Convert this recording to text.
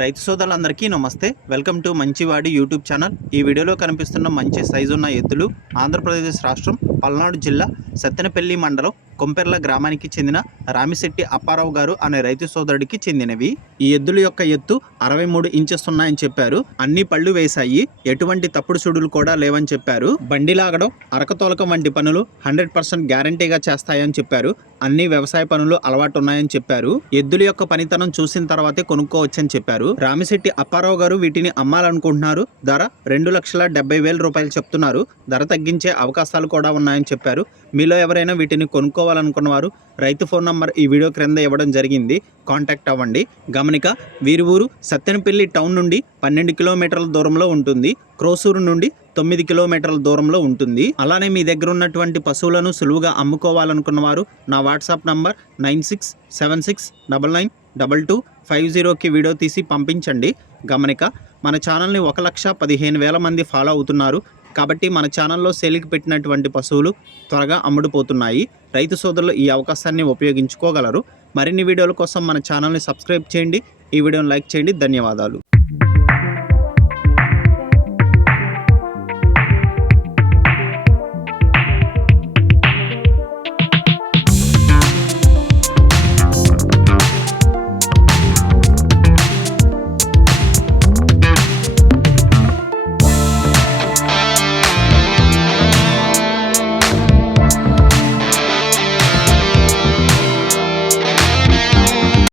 రైతు సోదరులందరికీ నమస్తే. వెల్కమ్ టు మంచివాడి యూట్యూబ్ ఛానల్. ఈ వీడియోలో కనిపిస్తున్న మంచి సైజు ఉన్న ఎద్దులు ఆంధ్రప్రదేశ్ రాష్ట్రం పల్నాడు జిల్లా సత్తెనపల్లి మండలం కొంపెర్ల గ్రామానికి చెందిన రామిశెట్టి అప్పారావు గారు అనే రైతు సోదరుడికి చెందినవి. ఈ ఎద్దుల యొక్క ఎత్తు 63 ఇంచెస్ ఉన్నాయని చెప్పారు. అన్ని పళ్ళు వేశాయి, ఎటువంటి తప్పుడు సుడులు కూడా లేవని చెప్పారు. బండి లాగడం, అరకతోలకం వంటి పనులు 100% గ్యారంటీగా చేస్తాయని చెప్పారు. అన్ని వ్యవసాయ పనులు అలవాటు ఉన్నాయని చెప్పారు. ఎద్దుల యొక్క పనితనం చూసిన తర్వాతే కొనుక్కోవచ్చని చెప్పారు. రామిశెట్టి అప్పారావు గారు వీటిని అమ్మాలనుకుంటున్నారు. ధర 2,70,000 రూపాయలు చెప్తున్నారు. ధర తగ్గించే అవకాశాలు కూడా ఉన్నాయని చెప్పారు. మీలో ఎవరైనా వీటిని కొనుక్కోవాలనుకున్న వారు రైతు ఫోన్ నంబర్ ఈ వీడియో క్రింద ఇవ్వడం జరిగింది, కాంటాక్ట్ అవ్వండి. గమనిక, వీరి ఊరు సత్తెనపల్లి టౌన్ నుండి 12 కిలోమీటర్ల దూరంలో ఉంటుంది. క్రోసూరు నుండి 9 కిలోమీటర్ల దూరంలో ఉంటుంది. అలానే మీ దగ్గర ఉన్నటువంటి పశువులను సులువుగా అమ్ముకోవాలనుకున్న వారు నా వాట్సాప్ నంబర్ 9676999250కి వీడియో తీసి పంపించండి. గమనిక, మన ఛానల్ని 1,15,000 మంది ఫాలో అవుతున్నారు. కాబట్టి మన ఛానల్లో సేల్కి పెట్టినటువంటి పశువులు త్వరగా అమ్ముడుపోతున్నాయి. రైతు సోదరులు ఈ అవకాశాన్ని ఉపయోగించుకోగలరు. మరిన్ని వీడియోల కోసం మన ఛానల్ని సబ్స్క్రైబ్ చేయండి. ఈ వీడియోని లైక్ చేయండి. ధన్యవాదాలు.